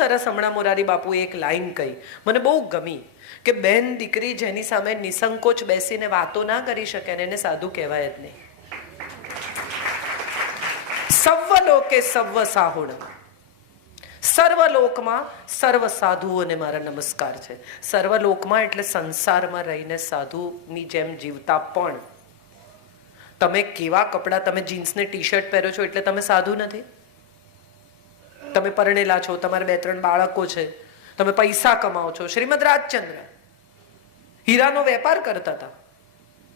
સરસ હમણાં મોરારી બાપુએ એક લાઈન કહી, મને બહુ ગમી, કે બેન દીકરી જેની સામે નિસંકોચ બેસીને વાતો ના કરી શકે ને એને સાધુ કહેવાય જ નહીં. સર્વલોકે સર્વ સાહુણ, સર્વલોકમાં સર્વ સાધુઓને મારા નમસ્કાર છે. સર્વલોકમાં એટલે સંસારમાં રહીને સાધુની જેમ જીવતા. પણ તમે કેવા કપડાં, તમે જીન્સને ટી શર્ટ પહેરો છો એટલે તમે સાધુ નથી? તમે પરણેલા છો, તમારે 2-3 બાળકો છે, તમે પૈસા કમાઓ છો. શ્રીમદ રાજચંદ્ર હીરાનો વેપાર કરતા હતા,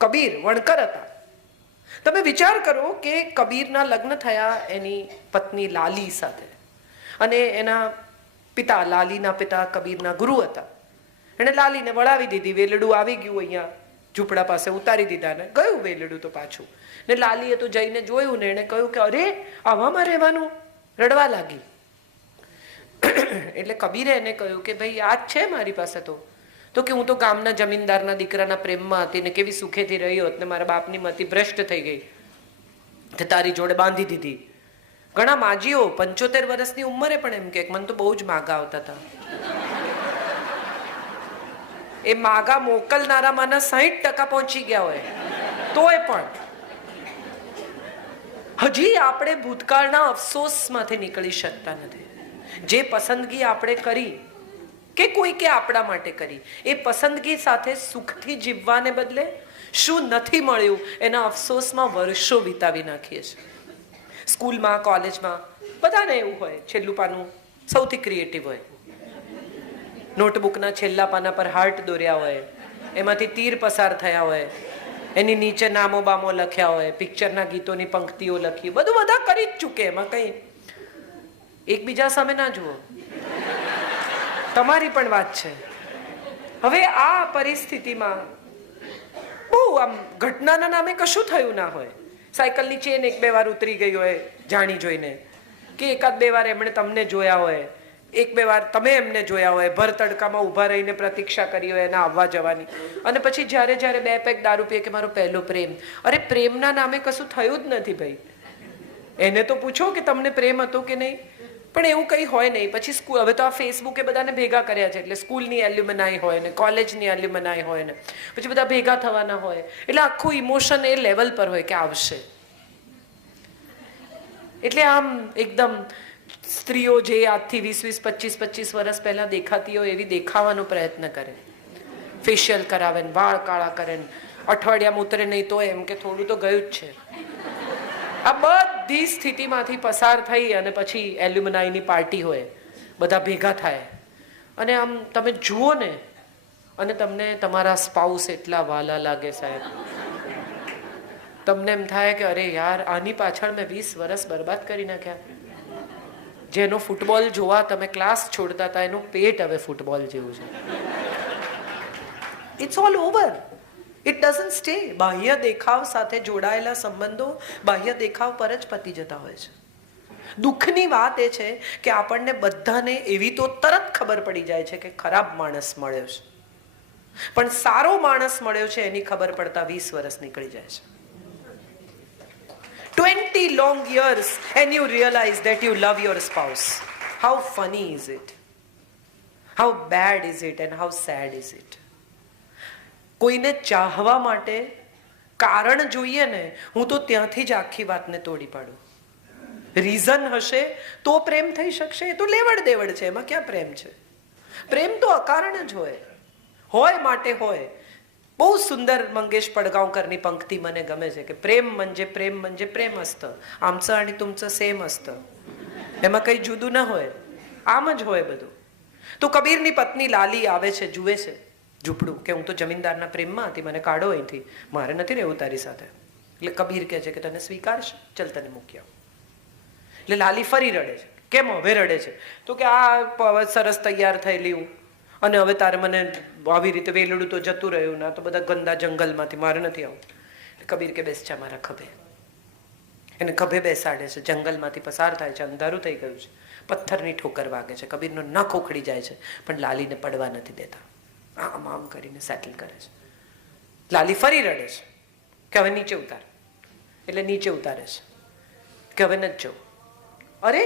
કબીર વણકર હતા. તમે વિચાર કરો કે કબીરના લગ્ન થયા એની પત્ની લાલી સાથે, અને એના પિતા, લાલીના પિતા કબીરના ગુરુ હતા. એને લાલીને વળાવી દીધી, વેલડું આવી ગયું અહીંયા ઝૂંપડા પાસે, ઉતારી દીધા ને ગયું વેલડું તો પાછું. ને લાલીએ તો જઈને જોયું ને એને કહ્યું કે અરે આવામાં રહેવાનું, રડવા લાગી. એટલે કબીરે એને કહ્યું કે ભાઈ આ જ છે મારી પાસે તો કે હું તો ગામના જમીનદારના દીકરાના પ્રેમમાં હતી ને કેવી સુખેથી રહી હોત ને મારા બાપની મતિ ભ્રષ્ટ થઈ ગઈ તે તારી જોડે બાંધી દીધી. ઘણા માજીઓ 75 વર્ષની ઉંમરે પણ એમ કે મને તો બહુ જ માગા આવતા હતા. એ માગા મોકલનારામાંના 60% પહોંચી ગયા હોય તોય પણ હજી આપણે ભૂતકાળના અફસોસમાંથી નીકળી શકતા નથી. જે પસંદગી આપણે કરી કે કોઈ કે આપણા માટે કરી, એ પસંદગી સાથે સુખથી જીવવાને બદલે શું નથી મળ્યું એના અફસોસમાં વર્ષો વિતાવી નાખીએ છીએ. સ્કૂલમાં, કોલેજમાં બધાને એવું હોય, છેલ્લું પાનું સૌથી ક્રિએટિવ હોય. નોટબુકના છેલ્લા પાના પર હાર્ટ દોર્યા હોય, એમાંથી તીર પસાર થયા હોય, એની નીચે નામો બામો લખ્યા હોય, પિક્ચરના ગીતોની પંક્તિઓ લખી, બધું બધા કરી જ ચૂકે. એમાં કંઈ એકબીજા સામે ના જુઓ, તમારી પણ વાત છે. હવે આ પરિસ્થિતિમાં બહુ આમ ઘટનાના નામે કશું થયું ના હોય, સાયકલની ચેન 1-2 વાર ઉતરી ગઈ હોય જાણી જોઈને, કે 1-2 વાર એમણે તમને જોયા હોય, 1-2 વાર તમે એમને જોયા હોય, ભર તડકામાં ઊભા રહીને પ્રતીક્ષા કરી હોય એના આવવા જવાની, અને પછી જ્યારે 2 પેક દારૂ પીએ કે મારો પહેલો પ્રેમ. અરે પ્રેમના નામે કશું થયું જ નથી ભાઈ. એને તો પૂછો કે તમને પ્રેમ હતો કે નહીં, પણ એવું કંઈ હોય નહીં. પછી સ્કૂલ, હવે તો આ ફેસબુકે બધાને ભેગા કર્યા છે, એટલે સ્કૂલની એલ્યુમનાઈ હોય ને કોલેજની એલ્યુમનાઈ હોય ને પછી બધા ભેગા થવાના હોય, એટલે આખું ઇમોશન એ લેવલ પર હોય કે આવશે. એટલે આમ એકદમ સ્ત્રીઓ જે આજથી 20-25 વર્ષ પહેલા દેખાતી હોય એવી દેખાવાનો પ્રયત્ન કરે, ફેશિયલ કરાવે ને વાળ કાળા કરે ને અઠવાડિયામાં ઉતરે નહીં તો એમ કે થોડું તો ગયું જ છે. આ બધી સ્થિતિમાંથી પસાર થઈ અને પછી એલ્યુમનાઈની પાર્ટી હોય, બધા ભેગા થાય, અને આમ તમે જુઓ ને અને તમને તમારા સ્પાઉસ એટલા વાલા લાગે સાહેબ, તમને એમ થાય કે અરે યાર આની પાછળ મેં 20 વર્ષ બરબાદ કરી નાખ્યા. જેનો ફૂટબોલ જોવા તમે ક્લાસ છોડતા હતા એનું પેટ હવે ફૂટબોલ જેવું છે. It's all over. It doesn't stay. બાહ્ય દેખાવ સાથે જોડાયેલા સંબંધો બાહ્ય દેખાવ પર જ પતી જતા હોય છે. દુઃખની વાત એ છે કે આપણને બધાને એવી તો તરત ખબર પડી જાય છે કે ખરાબ માણસ મળ્યો છે, પણ સારો માણસ મળ્યો છે એની ખબર પડતા 20 વર્ષ નીકળી જાય છે. 20 long years and you realize that you love your spouse. How funny is it? How bad is it and how sad is it? કોઈને ચાહવા માટે કારણ જોઈએ ને, હું તો ત્યાંથી જ આખી વાતને તોડી પાડું. રીઝન હશે તો પ્રેમ થઈ શકશે. એ તો લેવડ દેવડ છે, એમાં ક્યાં પ્રેમ છે? પ્રેમ તો અકારણ જ હોય માટે હોય. બહુ સુંદર મંગેશ પડગાંવકરની પંક્તિ મને ગમે છે કે પ્રેમ म्हणजे પ્રેમ असतं, आमचं आणि तुमचं सेम असतं. એમાં કંઈ જુદું ના હોય, આમ જ હોય બધું. તો કબીરની પત્ની લાલી આવે છે, જુએ છે ઝૂંપડું, કે હું તો જમીનદારના પ્રેમમાં હતી, મને કાઢો અહીંથી, મારે નથી રહેવું તારી સાથે. એટલે કબીર કહે છે કે તને સ્વીકારશે, ચલ તને મૂકી આવું. એટલે લાલી ફરી રડે છે. કેમ હવે રડે છે? તો કે આ સરસ તૈયાર થયેલી હું, અને હવે તારે મને આવી રીતે વેલડું તો જતું રહ્યું ના, તો બધા ગંદા જંગલમાંથી મારે નથી આવું. કબીર કે બેસ જા મારા ખભે. એને ખભે બેસાડે છે, જંગલમાંથી પસાર થાય છે, અંધારું થઈ ગયું છે, પથ્થરની ઠોકર વાગે છે, કબીરનો નખ ઉખડી જાય છે, પણ લાલીને પડવા નથી દેતા. આમ આમ કરીને સેટલ કરે છે. લાલી ફરી રડે છે કે હવે નીચે ઉતાર. એટલે નીચે ઉતારે છે કે હવે નથી જવું. અરે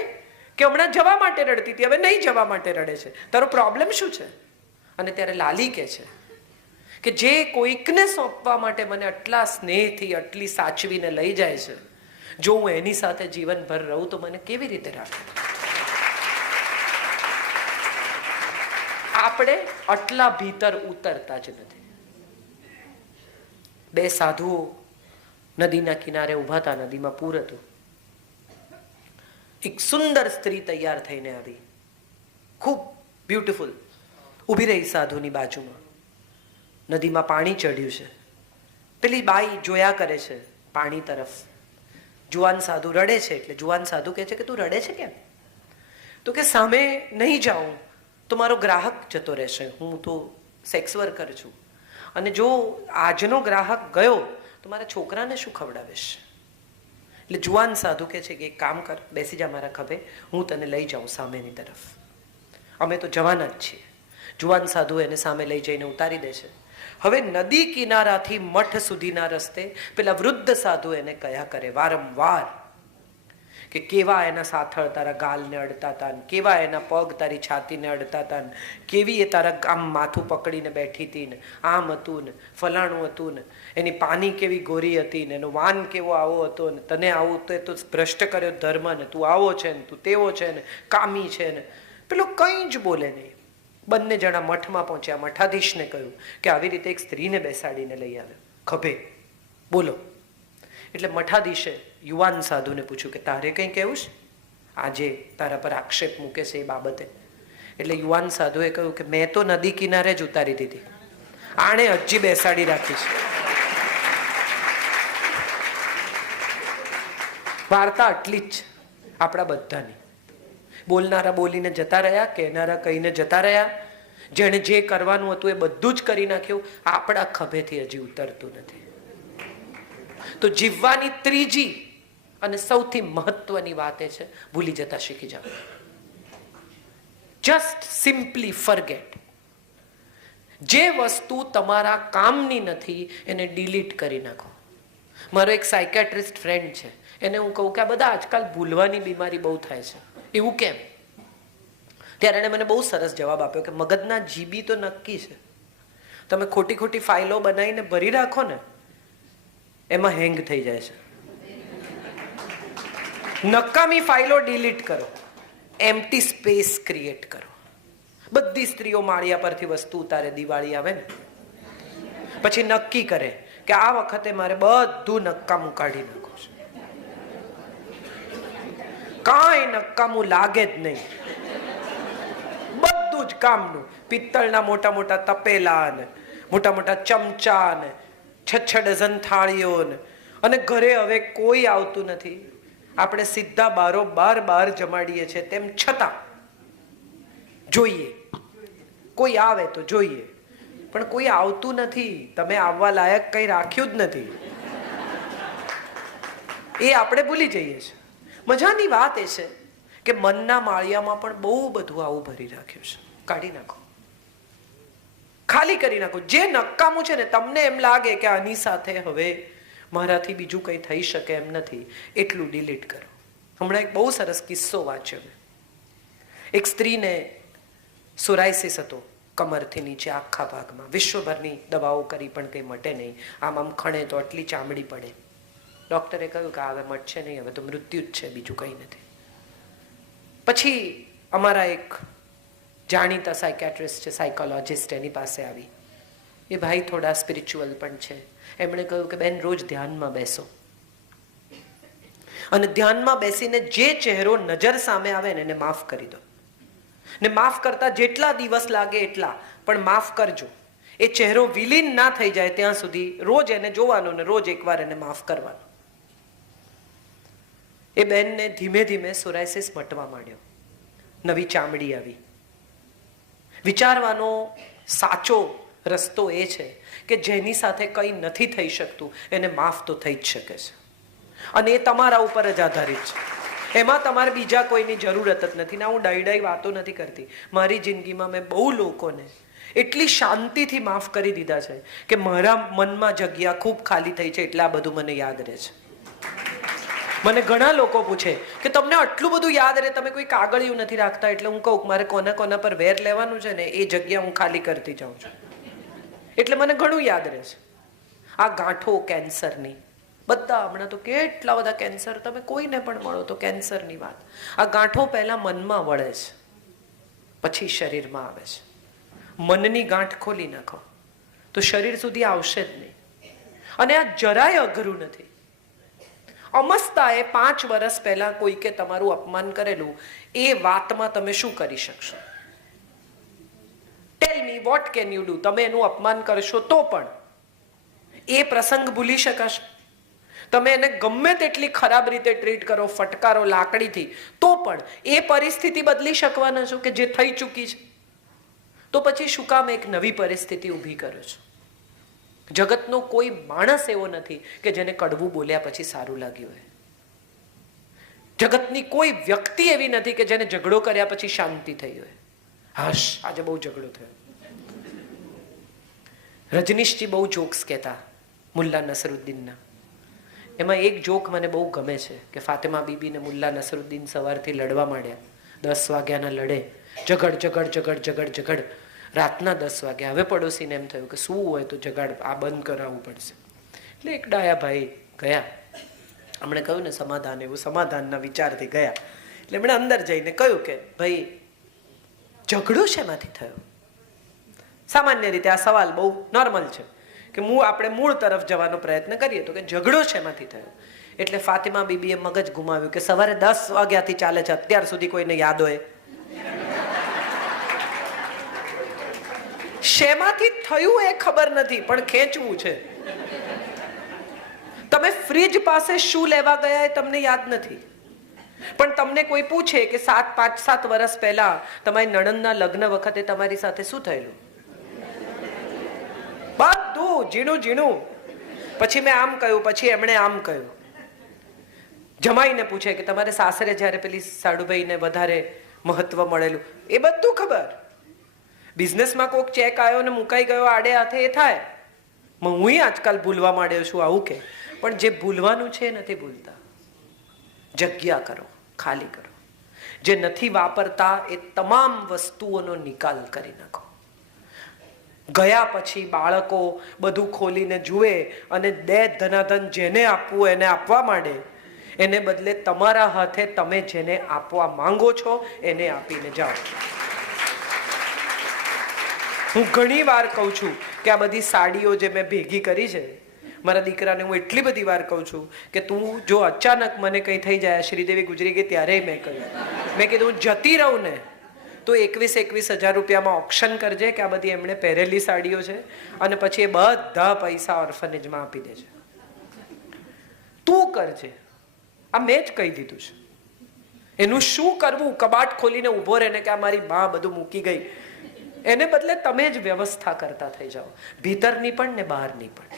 કે હમણાં જવા માટે રડતી હતી, હવે નહીં જવા માટે રડે છે, તારો પ્રોબ્લેમ શું છે? અને ત્યારે લાલી કહે છે કે જે કોઈકને સોંપવા માટે મને આટલા સ્નેહથી આટલી સાચવીને લઈ જાય છે, જો હું એની સાથે જીવનભર રહું તો મને કેવી રીતે રાખે? આપણે આટલા ભીતર ઉતરતા જ નથી. બે સાધુઓ નદીના કિનારે ઊભા હતા, નદીમાં પૂર હતું. એક સુંદર સ્ત્રી તૈયાર થઈને આવી, ખૂબ બ્યુટીફુલ, ઊભી રહી સાધુની બાજુમાં. નદીમાં પાણી ચડ્યું છે. પેલી બાઈ જોયા કરે છે પાણી તરફ. જુવાન સાધુ રડે છે, એટલે જુવાન સાધુ કહે છે કે તું રડે છે કેમ? તો કે સામે નહીં જાઉં તો મારો ગ્રાહક જતો રહેશે, હું તો સેક્સ વર્કર છું, અને જો આજનો ગ્રાહક ગયો તો મારા છોકરાને શું ખવડાવીશ? એટલે જુવાન સાધુ કહે છે કે એક કામ કર, બેસી જા મારા ખભે, હું તને લઈ જાઉં સામેની તરફ, અમે તો જવાના જ છીએ. જુવાન સાધુ એને સામે લઈ જઈને ઉતારી દે છે. હવે નદી કિનારાથી મઠ સુધીના રસ્તે પેલા વૃદ્ધ સાધુ એને કયા કરે વારંવાર કે કેવા એના સાથળ તારા ગાલને અડતા હતા, કેવા એના પગ તારી છાતીને અડતા હતા, કેવી એ તારા આમ માથું પકડીને બેઠી હતી ને, આમ હતું ને, ફલાણું હતું ને, એની પાની કેવી ગોરી હતી ને, એનો વાન કેવો આવો હતો ને, તને આવું તો ભ્રષ્ટ કર્યો ધર્મ ને, તું આવો છે ને, તું તેવો છે ને, કામી છે ને. પેલો કંઈ જ બોલે નહીં. બંને જણા મઠમાં પહોંચ્યા. મઠાધીશને કહ્યું કે આવી રીતે એક સ્ત્રીને બેસાડીને લઈ આવે ખભે, બોલો. એટલે મઠાધીશે યુવાન સાધુને પૂછ્યું કે તારે કંઈ કહેવું છે આજે તારા પર આક્ષેપ મૂકે છે એ બાબતે? એટલે યુવાન સાધુએ કહ્યું કે મેં તો નદી કિનારે જ ઉતારી દીધી, આણે હજી બેસાડી રાખી છે. વાર્તા આટલી જ આપણા બધાની. બોલનારા બોલીને જતા રહ્યા, કહેનારા કહીને જતા રહ્યા. જેણે જે કરવાનું હતું એ બધું જ કરી નાખ્યું, આપણા ખભેથી હજી ઉતરતું નથી. તો જીવવાની ત્રીજી અને સૌથી મહત્વની વાત એ છે, ભૂલી જતા શીખી જાઓ. Just simply forget. જે વસ્તુ તમારા કામની નથી એને ડિલીટ કરી નાખો. મારો એક સાયકેટ્રિસ્ટ ફ્રેન્ડ છે, એને હું કહું કે આ બધા આજકાલ ભૂલવાની બીમારી બહુ થાય છે, એવું કેમ? ત્યારે એણે મને બહુ સરસ જવાબ આપ્યો કે મગજના જીબી તો નક્કી છે, તમે ખોટી ખોટી ફાઇલો બનાવીને ભરી રાખો ને, એમાં હેંગ થઈ જાય છે. નકામી ફાઇલો ડિલીટ કરો, એમ્પ્ટી સ્પેસ ક્રિએટ કરો. બધી સ્ત્રીઓ માળિયા પરથી વસ્તુ ઉતારે, દિવાળી આવે ને પછી નક્કી કરે કે આ વખતે મારે બધું નકામું કાઢી નાખવું છે. કાંઈ નકામું લાગે જ નહીં, બધું જ કામનું. પિત્તળના મોટા મોટા તપેલા ને મોટા મોટા ચમચા ને 6 ડઝન થાળીઓ ને, અને ઘરે હવે કોઈ આવતું નથી. આપણે સીધા બારોબાર બહાર જમાડીએ છીએ, તેમ છતાં જોઈએ કોઈ આવે તો જોઈએ, પણ કોઈ આવતું નથી. તમે આવવા લાયક કંઈ રાખ્યું જ નથી, એ આપણે ભૂલી જઈએ છીએ. મજાની વાત એ છે કે મનના માળિયામાં પણ બહુ બધું આવું ભરી રાખ્યું છે. કાઢી નાખો, ખાલી કરી નાખો. જે નકામું છે ને, તમને એમ લાગે કે આની સાથે હવે મારાથી બીજું કંઈ થઈ શકે એમ નથી, એટલું ડિલીટ કરો. હમણાં એક બહુ સરસ કિસ્સો વાંચ્યો. એક સ્ત્રીને સોરાયસિસ હતો કમરથી નીચે આખા ભાગમાં. વિશ્વભરની દવાઓ કરી પણ કંઈ મટે નહીં. આમ આમ ખણે તો આટલી ચામડી પડે. ડૉક્ટરે કહ્યું કે હવે મટશે નહીં, હવે તો મૃત્યુ જ છે, બીજું કંઈ નથી. પછી અમારા એક જાણીતા સાયકેટ્રિસ્ટ છે, સાયકોલોજિસ્ટ, એની પાસે આવી. એ ભાઈ થોડા સ્પિરિચ્યુઅલ પણ છે. એમણે કહ્યું કે બેન, રોજ ધ્યાનમાં બેસો, અને ધ્યાનમાં બેસીને જે ચહેરો નજર સામે આવે ને એને માફ કરી દો. ને માફ કરતા જેટલા દિવસ લાગે એટલા, પણ માફ કરજો. એ ચહેરો વિલીન ના થઈ જાય ત્યાં સુધી રોજ એને જોવાનો ને રોજ એકવાર એને માફ કરવાનો. એ બેનને ધીમે ધીમે સોરાયસિસ મટવા માંડ્યો, નવી ચામડી આવી. વિચારવાનો સાચો રસ્તો એ છે કે જેની સાથે કંઈ નથી થઈ શકતું એને માફ તો થઈ જ શકે છે, અને એ તમારા ઉપર જ આધારિત છે. એમાં તમારે બીજા કોઈની જરૂરત જ નથી. ના, હું ડાઈ વાતો નથી કરતી. મારી જિંદગીમાં મેં બહુ લોકોને એટલી શાંતિથી માફ કરી દીધા છે કે મારા મનમાં જગ્યા ખૂબ ખાલી થઈ છે, એટલે આ બધું મને યાદ રહે છે. મને ઘણા લોકો પૂછે કે તમને આટલું બધું યાદ રહે, તમે કોઈ કાગળિયું નથી રાખતા. એટલે હું કહું મારે કોના કોના પર વેર લેવાનું છે ને એ જગ્યા હું ખાલી કરતી જાઉં છું. એટલે મને ઘણું યાદ રહે છે. આ ગાંઠો કેન્સરની, બધા હમણાં તો કેટલા બધા કેન્સર, તમે કોઈને પણ મળો તો કેન્સરની વાત. આ ગાંઠો પહેલા મનમાં વળે છે, પછી શરીરમાં આવે છે. મનની ગાંઠ ખોલી નાખો તો શરીર સુધી આવશે જ નહીં. અને આ જરાય અઘરું નથી. અમસ્તાએ 5 વર્ષ પહેલા કોઈકે તમારું અપમાન કરેલું, એ વાતમાં તમે શું કરી શકશો? ટેલ મી, વોટ કેન યુ ડુ? તમે એનું અપમાન કરશો તો પણ એ પ્રસંગ ભૂલી શકાશે? તમે એને ગમે તેટલી ખરાબ રીતે ટ્રીટ કરો, ફટકારો લાકડીથી, તો પણ એ પરિસ્થિતિ બદલી શકવાના છો કે જે થઈ ચૂકી છે? તો પછી શું કામ એક નવી પરિસ્થિતિ ઊભી કરો છો? જગતનો કોઈ માણસ એવો નથી કે જેને કડવું બોલ્યા પછી સારું લાગ્યું હોય. જગતની કોઈ વ્યક્તિ એવી નથી કે જેને ઝઘડો કર્યા પછી શાંતિ થઈ હોય. હાશ, આજે બહુ ઝઘડો થયો. રજનીશજી બહુ જોક્સ કહેતા મુલ્લા નસરુદ્દીનના. એમાં એક જોક મને બહુ ગમે છે કે ફાતિમા બીબી ને મુલ્લા નસરુદ્દીન સવારથી લડવા માંડ્યા. 10 વાગ્યાના લડે, ઝઘડ ઝઘડ ઝઘડ ઝઘડ ઝઘડ, રાતના 10 વાગ્યા. હવે પડોશીને એમ થયું કે શું હોય તો જગાડ, આ બંધ કરાવવું પડશે. એટલે એક ડાયા ભાઈ ગયા, હમણે કહ્યું ને સમાધાન, એવું સમાધાનના વિચારથી ગયા. એટલે એમણે અંદર જઈને કહ્યું કે ભાઈ ઝઘડો શેમાંથી થયો? સામાન્ય રીતે આ સવાલ બહુ નોર્મલ છે કે આપણે મૂળ તરફ જવાનો પ્રયત્ન કરીએ તો કે ઝઘડો શેમાંથી થયો? એટલે ફાતિમા બીબીએ મગજ ગુમાવ્યું કે સવારે 10 વાગ્યાથી ચાલે છે, અત્યાર સુધી કોઈને યાદ હોય? શેમાંથી થયું એ ખબર નથી, પણ ખેંચવું છે. તમે ફ્રીજ પાસે શું લેવા ગયા એ તમને યાદ નથી, પણ તમને કોઈ પૂછે કે 5-7 વર્ષ પહેલા તમારી નણંદના લગ્ન વખતે તમારી સાથે શું થયેલું? બધું ઝીણું ઝીણું. પછી મેં આમ કહ્યું, પછી એમણે આમ કહ્યું. જમાઈને પૂછે કે તમારે સાસરે જ્યારે પેલી સાડુભાઈને વધારે મહત્વ મળેલું, એ બધું ખબર. બિઝનેસમાં કોઈક ચેક આવ્યો ને મુકાઈ ગયો આડે હાથે, એ થાય. હું આજકાલ ભૂલવા માંડ્યો છું આવું કે, પણ જે ભૂલવાનું છે એ નથી ભૂલતા. જગ્યા કરો, ખાલી કરો. જે નથી વાપરતા એ તમામ વસ્તુઓનો નિકાલ કરી નાખો. ગયા પછી બાળકો બધું ખોલીને જુએ અને ધનાધન જેને આપવું એને આપવા માંડે, એને બદલે તમારા હાથે તમે જેને આપવા માંગો છો એને આપીને જાઓ. હું ઘણી વાર કહું છું કે આ બધી સાડીઓ જે મેં ભેગી કરી છે, મારા દીકરાને હું એટલી બધી વાર કહું છું કે તું જો અચાનક મને કંઈ થઈ જાય, શ્રીદેવી ગુજરી ગઈ ત્યારે મેં કહ્યું, મેં કીધું હું જતી રહું ને તો 21,000 રૂપિયામાં ઓપ્શન કરજે કે આ બધી એમણે પહેરેલી સાડીઓ છે, અને પછી એ બધા પૈસા ઓર્ફનેજમાં આપી દેજે. તું કરજે. આ મેં જ કહી દીધું છે. એનું શું કરવું? કબાટ ખોલીને ઊભો રહે ને કે આ મારી માં બધું મૂકી ગઈ, એને બદલે તમે જ વ્યવસ્થા કરતા થઈ જાઓ, ભીતરની પણ ને બહારની પણ.